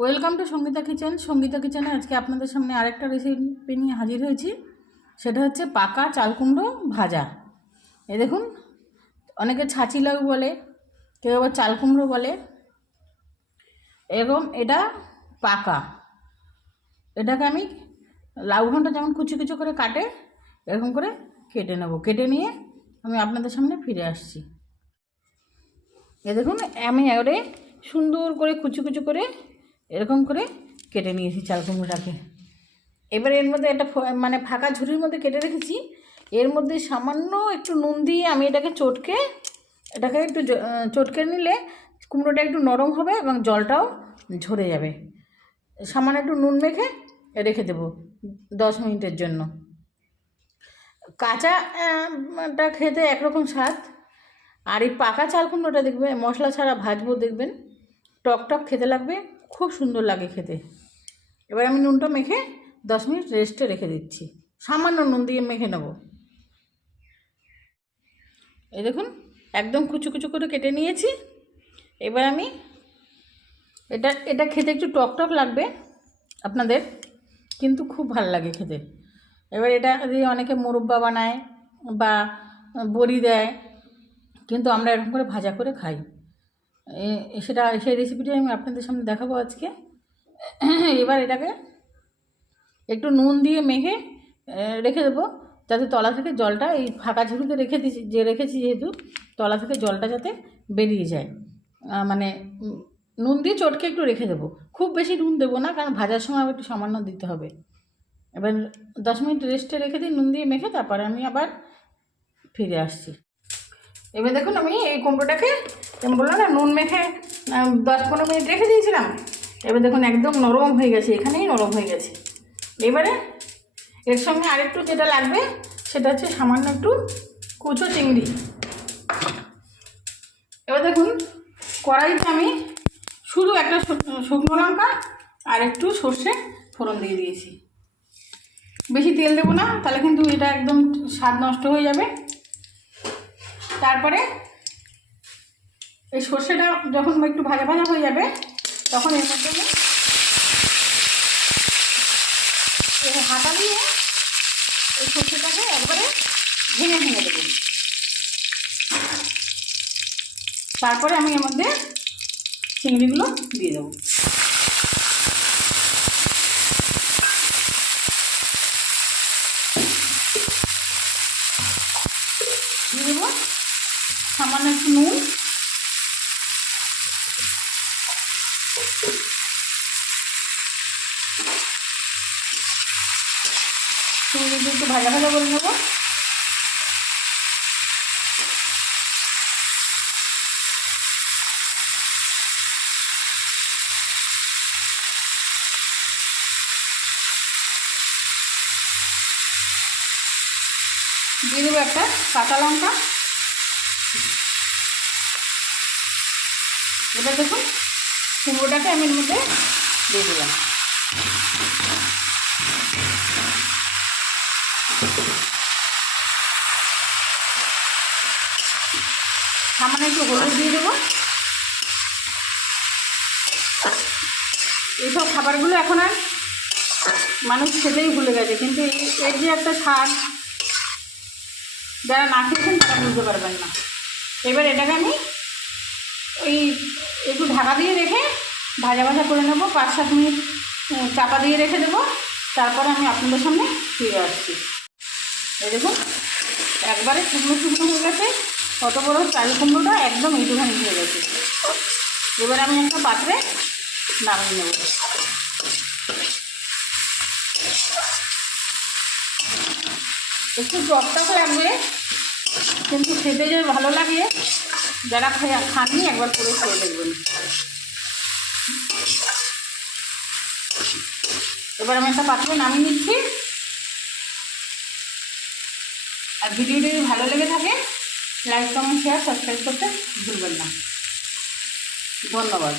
Welcome to Sangeeta kitchen. Sangeeta কিচেনে আজকে আপনাদের সামনে আরেকটা রেসিপি নিয়ে হাজির হয়েছি। সেটা হচ্ছে পাকা চাল কুমড়ো ভাজা। এ দেখুন, অনেকে ছাঁচি লাউ বলে, কেউ আবার চাল কুমড়ো বলে। এরকম এটা পাকা। এটাকে আমি লাউ ঘণ্টা যেমন কুচু কুচু করে কাটে, এরকম করে কেটে নেব। কেটে নিয়ে আমি আপনাদের সামনে ফিরে আসছি। এ দেখুন, আমি এবারে সুন্দর করে কুচু কুচু করে এরকম করে কেটে নিয়েছি চাল কুমড়োটাকে। এবার এর মধ্যে একটা মানে ফাঁকা ঝুড়ির মধ্যে কেটে রেখেছি। এর মধ্যে সামান্য একটু নুন দিয়ে আমি এটাকে চটকে এটাকে একটু চটকে নিলে কুমড়োটা একটু নরম হবে এবং জলটাও ঝরে যাবে। সামান্য একটু নুন মেখে রেখে দেবো দশ মিনিটের জন্য। কাঁচা আহ, টা খেতে একরকম স্বাদ। আর এই পাকা চাল কুমড়োটা দেখবে মশলা ছাড়া ভাজবো দেখবেন টক টক খেতে লাগবে। খুব সুন্দর লাগে খেতে। এবার আমি নুনটা মেখে দশ মিনিট রেস্টে রেখে দিচ্ছি। সামান্য নুন দিয়ে মেখে নেব। এই দেখুন, একদম কুচু কুচু করে কেটে নিয়েছি। এবার আমি এটা এটা খেতে একটু টক টক লাগবে আপনাদের, কিন্তু খুব ভালো লাগে খেতে। এবার এটা দিয়ে অনেকে মুরব্বা বানায় বা বড়ি দেয়, কিন্তু আমরা এরকম করে ভাজা করে খাই। সেটা, সেই রেসিপিটাই আমি আপনাদের সামনে দেখাবো আজকে। এবার এটাকে একটু নুন দিয়ে মেখে রেখে দেবো, যাতে তলা থেকে জলটা এই ফাঁকা ঝুড়িতে রেখে দিয়েছি যে রেখেছি যেহেতু, তলা থেকে জলটা যাতে বেরিয়ে যায়। মানে নুন দিয়ে চটকে একটু রেখে দেবো। খুব বেশি নুন দেবো না, কারণ ভাজার সময় একটু সামান্য দিতে হবে। এবার দশ মিনিট রেস্টে রেখে দিই, নুন দিয়ে মেখে, তারপরে আমি আবার ফিরে আসছি। এবার দেখুন আমি এই কুমড়োটাকে আমি বললাম, না, নুন মেখে দশ পনেরো মিনিট রেখে দিয়েছিলাম। এবার দেখুন, একদম নরম হয়ে গেছে, এখানেই নরম হয়ে গেছে। এবারে এর সঙ্গে আরেকটু যেটা লাগবে, সেটা হচ্ছে সামান্য একটু কুচো চিংড়ি। এবার দেখুন, কড়াইতে আমি শুধু একটা শুকনো লঙ্কা আর একটু সর্ষে ফোড়ন দিয়ে দিয়েছি। বেশি তেল দেবো না, তাহলে কিন্তু এটা একদম স্বাদ নষ্ট হয়ে যাবে। তারপরে এই সর্ষেটা যখন একটু ভাজা ভাজা হয়ে যাবে, তখন এর মধ্যে হাতা দিয়ে এই সর্ষেটাকে একবারে ভেঙে ভেঙে দেবো। তারপরে আমি এর মধ্যে চিংড়িগুলো দিয়ে দেবো। দিয়ে দেবো সামান্য একটু নুন। চিংড়িটা একটু ভাজা ভাজা করে নেব। দিয়ে দেবো একটা কাঁচা লঙ্কা। এবার দেখুন কুমড়োটাকে আমি এর মধ্যে দিয়ে দিলাম। সামান্য একটু হলুদ দিয়ে দেবো। এইসব খাবারগুলো এখন আর মানুষ খেতেই ভুলে গেছে, কিন্তু এর যে একটা স্বাদ, যারা না খেয়েছেন তারা বুঝতে পারবেন না। এবার এটাকে আমি ওই একটু ঢাকা দিয়ে রেখে ভাজা ভাজা করে নেব, পাঁচ সাত মিনিট চাপা দিয়ে রেখে দেবো। তারপরে আমি আপনাদের সামনে ফিরে আসছি। দেখুন, একবারে শুকনো শুকনো হয়ে গেছে। কত বড় চাল কুমড়োটা একদম এইটুখানি হয়ে গেছে। এবার আমি একটা পাত্রে নামিয়ে নেব। একটু টকটক লাগবে, কিন্তু খেতে যে ভালো লাগে যারা খাননি, একবার করে খেয়ে দেখবেন। এবার আমি একটা পাত্রে নামিয়ে নিচ্ছি। আর ভিডিওটি যদি ভালো লেগে থাকে লাইক কমেন্ট শেয়ার সাবস্ক্রাইব করতে ভুলবেন না। ধন্যবাদ।